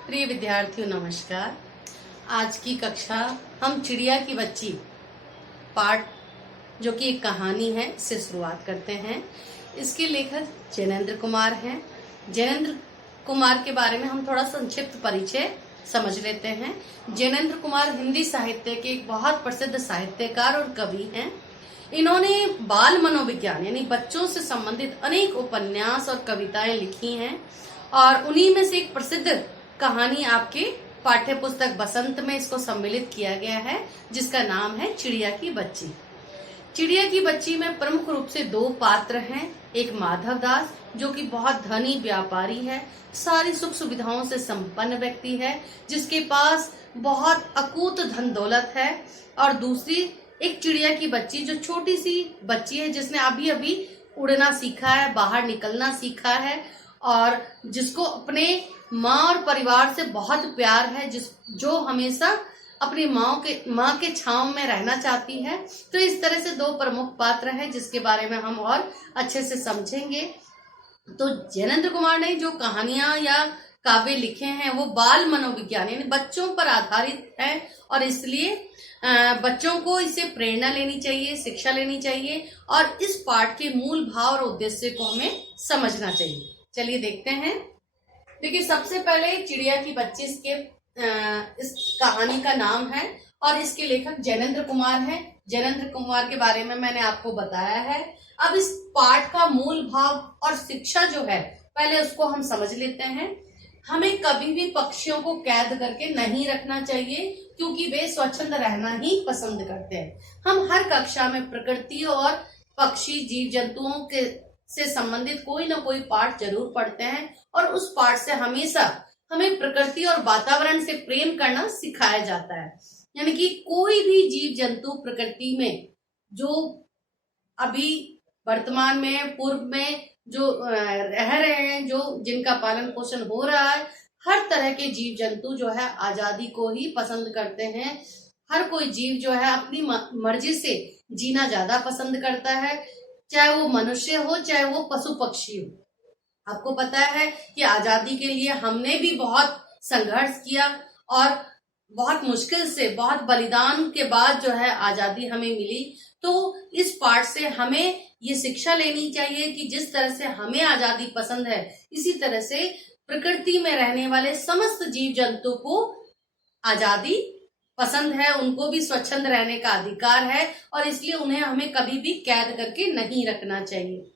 प्रिय विद्यार्थियों नमस्कार। आज की कक्षा हम चिड़िया की बच्ची पाठ जो कि एक कहानी है से शुरुआत करते हैं। इसके लेखक जैनेन्द्र कुमार हैं। जैनेन्द्र कुमार के बारे में हम थोड़ा संक्षिप्त परिचय समझ लेते हैं। जैनेन्द्र कुमार हिंदी साहित्य के एक बहुत प्रसिद्ध साहित्यकार और कवि हैं। इन्होंने बाल मनोविज्ञान यानी बच्चों से संबंधित अनेक उपन्यास और कविताएं लिखी हैं और उन्हीं में से एक प्रसिद्ध कहानी आपके पाठ्य पुस्तक बसंत में इसको सम्मिलित किया गया है, जिसका नाम है चिड़िया की बच्ची। चिड़िया की बच्ची में प्रमुख रूप से दो पात्र हैं। एक माधव दास जो कि बहुत धनी व्यापारी है, सारी सुख सुविधाओं से संपन्न व्यक्ति है, जिसके पास बहुत अकूत धन दौलत है। और दूसरी एक चिड़िया की बच्ची जो छोटी सी बच्ची है, जिसने अभी अभी उड़ना सीखा है, बाहर निकलना सीखा है और जिसको अपने माँ और परिवार से बहुत प्यार है, जो हमेशा अपनी माँ के छांव में रहना चाहती है। तो इस तरह से दो प्रमुख पात्र हैं जिसके बारे में हम और अच्छे से समझेंगे। तो जैनेन्द्र कुमार ने जो कहानियां या काव्य लिखे हैं वो बाल मनोविज्ञान यानी बच्चों पर आधारित है और इसलिए बच्चों को इससे प्रेरणा लेनी चाहिए, शिक्षा लेनी चाहिए और इस पाठ के मूल भाव और उद्देश्य को हमें समझना चाहिए। चलिए देखते हैं। देखिए, सबसे पहले चिड़िया की बच्ची इस कहानी का नाम है और इसके लेखक जैनेन्द्र कुमार हैं। जैनेन्द्र कुमार के बारे में मैंने आपको बताया है। अब इस पाठ का मूल भाव और शिक्षा जो है पहले उसको हम समझ लेते हैं। हमें कभी भी पक्षियों को कैद करके नहीं रखना चाहिए क्योंकि वे स्वच्छंद रहना ही पसंद करते हैं। हम हर कक्षा में प्रकृति और पक्षी जीव जंतुओं के से संबंधित कोई ना कोई पाठ जरूर पढ़ते हैं और उस पाठ से हमेशा हमें प्रकृति और वातावरण से प्रेम करना सिखाया जाता है। यानी कि कोई भी जीव जंतु प्रकृति में जो अभी वर्तमान में पूर्व में जो रह रहे हैं, जो जिनका पालन पोषण हो रहा है, हर तरह के जीव जंतु जो है आजादी को ही पसंद करते हैं। हर कोई जीव जो है अपनी मर्जी से जीना ज्यादा पसंद करता है, चाहे वो मनुष्य हो चाहे वो पशु पक्षी हो। आपको पता है कि आजादी के लिए हमने भी बहुत संघर्ष किया और बहुत मुश्किल से, बहुत बलिदान के बाद जो है आजादी हमें मिली। तो इस पाठ से हमें ये शिक्षा लेनी चाहिए कि जिस तरह से हमें आजादी पसंद है, इसी तरह से प्रकृति में रहने वाले समस्त जीव जंतु को आजादी पसंद है, उनको भी स्वच्छंद रहने का अधिकार है और इसलिए उन्हें हमें कभी भी कैद करके नहीं रखना चाहिए।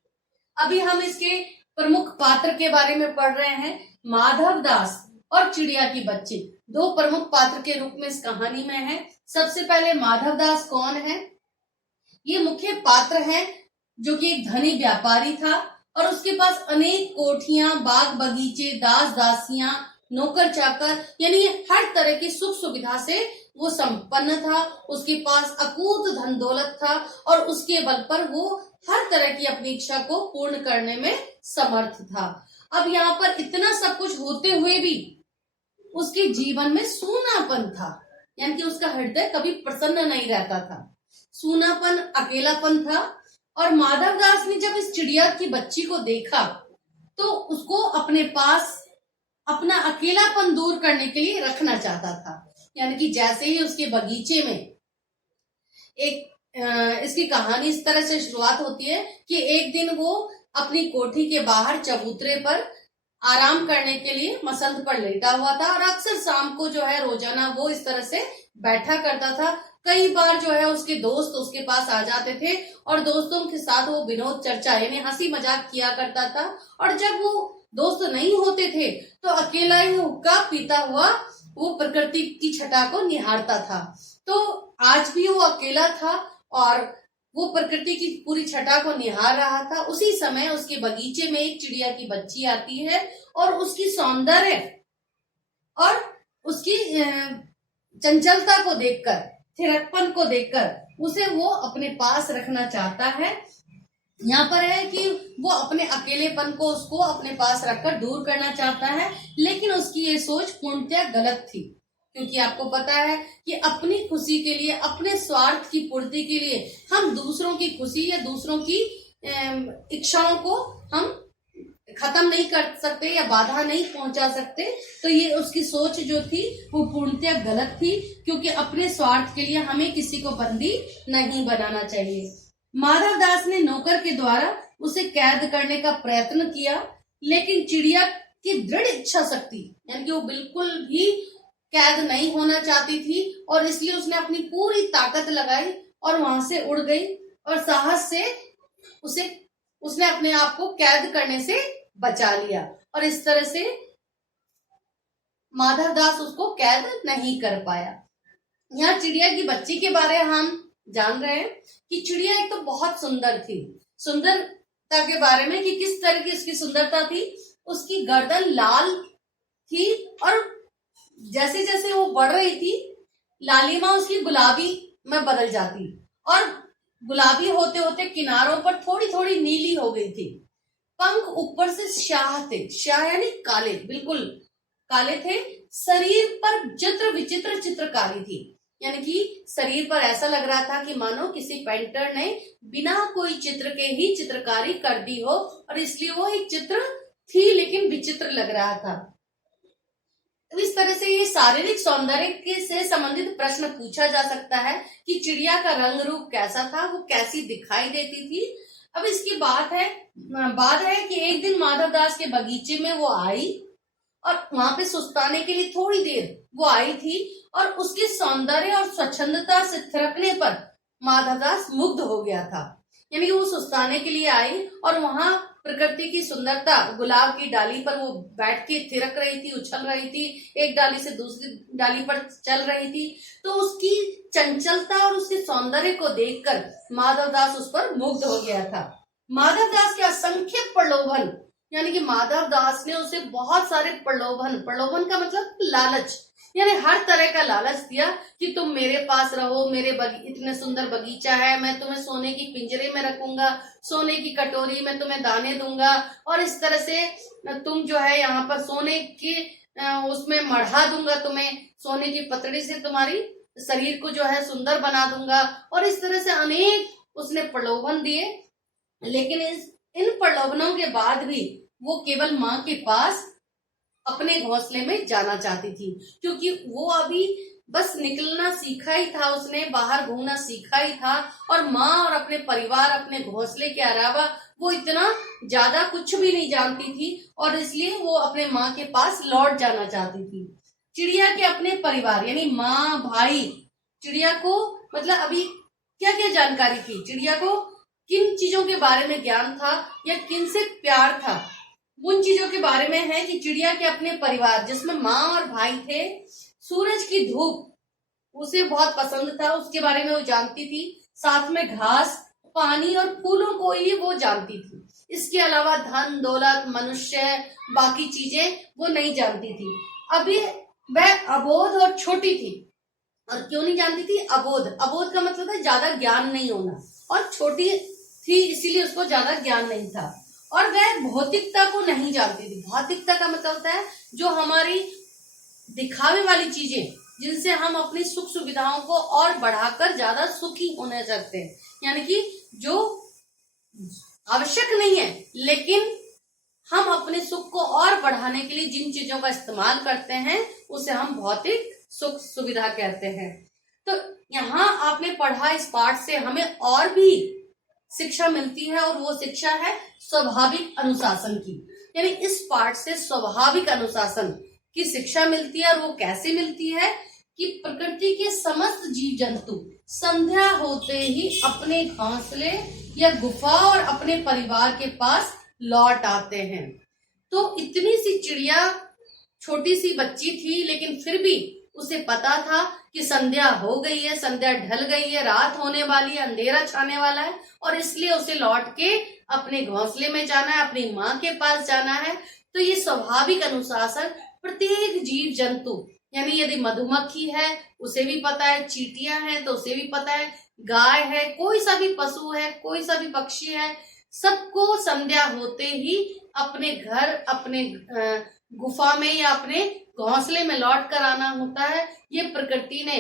अभी हम इसके प्रमुख पात्र के बारे में पढ़ रहे हैं। माधव दास और चिड़िया की बच्ची दो प्रमुख पात्र के रूप में इस कहानी में है। सबसे पहले माधव दास कौन है? ये मुख्य पात्र है जो कि एक धनी व्यापारी था और उसके पास अनेक कोठियां, बाग बगीचे, दास दासियां, नौकर चाकर यानी हर तरह की सुख सुविधा से वो संपन्न था। उसके पास अकूत धन दौलत था और उसके बल पर वो हर तरह की अपनी इच्छा को पूर्ण करने में समर्थ था। अब यहाँ पर इतना सब कुछ होते हुए भी उसके जीवन में सूनापन था, यानी कि उसका हृदय कभी प्रसन्न नहीं रहता था। सूनापन, अकेलापन था और माधव दास ने जब इस चिड़िया की बच्ची को देखा तो उसको अपने पास अपना अकेलापन दूर करने के लिए रखना चाहता था। यानी कि जैसे ही उसके बगीचे में इसकी कहानी इस तरह से शुरुआत होती है कि एक दिन वो अपनी कोठी के बाहर चबूतरे पर आराम करने के लिए मसंद पर लेटा हुआ था और अक्सर शाम को जो है रोजाना वो इस तरह से बैठा करता था। कई बार जो है उसके दोस्त उसके पास आ जाते थे और दोस्तों के साथ वो विनोद चर्चा यानी हंसी मजाक किया करता था। और जब वो दोस्त नहीं होते थे तो अकेला ही हुक्का पीता हुआ वो प्रकृति की छटा को निहारता था। तो आज भी वो अकेला था और वो प्रकृति की पूरी छटा को निहार रहा था। उसी समय उसके बगीचे में एक चिड़िया की बच्ची आती है और उसकी सौंदर्य और उसकी चंचलता को देखकर, थिरकपन को देखकर उसे वो अपने पास रखना चाहता है। यहाँ पर है कि वो अपने अकेलेपन को उसको अपने पास रखकर दूर करना चाहता है, लेकिन उसकी ये सोच पूर्णतः गलत थी क्योंकि आपको पता है कि अपनी खुशी के लिए, अपने स्वार्थ की पूर्ति के लिए हम दूसरों की खुशी या दूसरों की इच्छाओं को हम खत्म नहीं कर सकते या बाधा नहीं पहुंचा सकते, तो ये उसकी सोच जो थी वो पूर्णतः गलत थी, क्योंकि अपने स्वार्थ के लिए हमें किसी को बंदी नहीं बनाना चाहिए। माधव दास ने नौकर के द्वारा उसे कैद करने का प्रयत्न किया, लेकिन चिड़िया की दृढ़ इच्छा शक्ति, यानी कि वो बिल्कुल भी कैद नहीं होना चाहती थी, और इसलिए उसने अपनी पूरी ताकत लगाई और वहां से उड़ गई, और साहस से उसने अपने आप को कैद करने से बचा लिया, और इस तरह से माधव दास उसको कैद नहीं कर पाया। यहाँ चिड़िया की बच्ची के बारे में हम जान रहे हैं कि चिड़िया एक तो बहुत सुंदर थी। सुंदरता के बारे में कि किस तरह की उसकी सुंदरता थी, उसकी गर्दन लाल थी, और जैसे जैसे वो बढ़ रही थी लालिमा उसकी गुलाबी में बदल जाती, और गुलाबी होते होते किनारों पर थोड़ी थोड़ी नीली हो गई थी। पंख ऊपर से स्याह थे, स्याह यानी काले, बिल्कुल काले थे। शरीर पर चित्र विचित्र चित्रकारी थी, यानी कि शरीर पर ऐसा लग रहा था कि मानो किसी पेंटर ने बिना कोई चित्र के ही चित्रकारी कर दी हो, और इसलिए वो एक चित्र थी लेकिन विचित्र लग रहा था। इस तरह से ये शारीरिक सौंदर्य से संबंधित प्रश्न पूछा जा सकता है कि चिड़िया का रंग रूप कैसा था, वो कैसी दिखाई देती थी। अब इसकी बात है कि एक दिन माधव दास के बगीचे में वो आई, और वहां पे सुस्ताने के लिए थोड़ी देर वो आई थी, और उसके सौंदर्य और स्वच्छंदता से थिरकने पर माधव दास मुग्ध हो गया था। यानी कि वो सुस्ताने के लिए आई, और वहां प्रकृति की सुंदरता, गुलाब की डाली पर वो बैठ के थिरक रही थी, उछल रही थी, एक डाली से दूसरी डाली पर चल रही थी। तो उसकी चंचलता और उसके सौंदर्य को देखकर माधव दास उस पर मुग्ध हो गया था। माधव दास के असंख्य प्रलोभन, यानी कि माधव दास ने उसे बहुत सारे प्रलोभन का मतलब लालच, यानी हर तरह का लालच दिया कि तुम मेरे पास रहो, मेरे इतने सुंदर बगीचा है, मैं तुम्हें सोने की पिंजरे में रखूंगा, सोने की कटोरी में तुम्हें दाने दूंगा, और इस तरह से तुम जो है यहाँ पर सोने की उसमें मढ़ा दूंगा, तुम्हें सोने की पतड़ी से तुम्हारी शरीर को जो है सुंदर बना दूंगा, और इस तरह से अनेक उसने प्रलोभन दिए। लेकिन इन प्रलोभनों के बाद भी वो केवल माँ के पास अपने घोंसले में जाना चाहती थी, क्योंकि वो अभी बस निकलना सीखा ही था, उसने बाहर घूमना सीखा ही था, और माँ और अपने परिवार, अपने घोंसले के अलावा वो इतना ज्यादा कुछ भी नहीं जानती थी, और इसलिए वो अपने माँ के पास लौट जाना चाहती थी। चिड़िया के अपने परिवार यानी माँ, भाई, चिड़िया को मतलब अभी क्या क्या जानकारी थी, चिड़िया को किन चीजों के बारे में ज्ञान था या किन से प्यार था, उन चीजों के बारे में है कि चिड़िया के अपने परिवार जिसमें माँ और भाई थे, सूरज की धूप उसे बहुत पसंद था, उसके बारे में वो जानती थी, साथ में घास, पानी और फूलों को ही वो जानती थी। इसके अलावा धन दौलत, मनुष्य, बाकी चीजें वो नहीं जानती थी। अभी वह अबोध और छोटी थी। और क्यों नहीं जानती थी? अबोध का मतलब है ज्यादा ज्ञान नहीं होना, और छोटी थी इसीलिए उसको ज्यादा ज्ञान नहीं था। और वह भौतिकता को नहीं जानती थी। भौतिकता का मतलब होता है जो हमारी दिखावे वाली चीजें, जिनसे हम अपनी सुख सुविधाओं को और बढ़ाकर ज्यादा सुखी होने सकते हैं, यानी कि जो आवश्यक नहीं है लेकिन हम अपने सुख को और बढ़ाने के लिए जिन चीजों का इस्तेमाल करते हैं उसे हम भौतिक सुख सुविधा कहते हैं। तो यहाँ आपने पढ़ा इस पाठ से हमें और भी शिक्षा मिलती है, और वो शिक्षा है स्वाभाविक अनुशासन की। यानी इस पाठ से स्वाभाविक अनुशासन की शिक्षा मिलती है, और वो कैसे मिलती है कि प्रकृति के समस्त जीव जंतु संध्या होते ही अपने घोंसले या गुफा और अपने परिवार के पास लौट आते हैं। तो इतनी सी चिड़िया छोटी सी बच्ची थी, लेकिन फिर भी उसे पता था कि संध्या हो गई है, संध्या ढल गई है, रात होने वाली है, अंधेरा छाने वाला है, और इसलिए उसे लौट के अपने घोंसले में जाना है, अपनी माँ के पास जाना है। तो ये स्वाभाविक अनुशासन प्रत्येक जीव जंतु, यानी यदि मधुमक्खी है उसे भी पता है, चींटियां हैं तो उसे भी पता है, गाय है, कोई सा भी पशु है, कोई सा भी पक्षी है, सबको संध्या होते ही अपने घर, अपने गुफा में या अपने घोंसले में लौट कर आना होता है। ये प्रकृति ने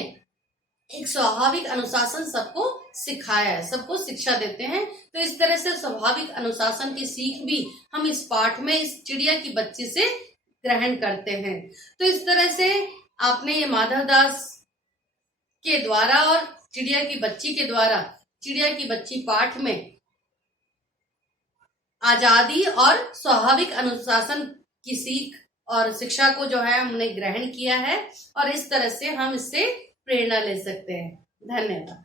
एक स्वाभाविक अनुशासन सबको सिखाया है, सबको शिक्षा देते हैं। तो इस तरह से स्वाभाविक अनुशासन की सीख भी हम इस पाठ में इस चिड़िया की बच्ची से ग्रहण करते हैं। तो इस तरह से आपने ये माधवदास के द्वारा और चिड़िया की बच्ची के द्वारा चिड़िया की बच्ची पाठ में आजादी और स्वाभाविक अनुशासन की सीख और शिक्षा को जो है हमने ग्रहण किया है, और इस तरह से हम इससे प्रेरणा ले सकते हैं। धन्यवाद।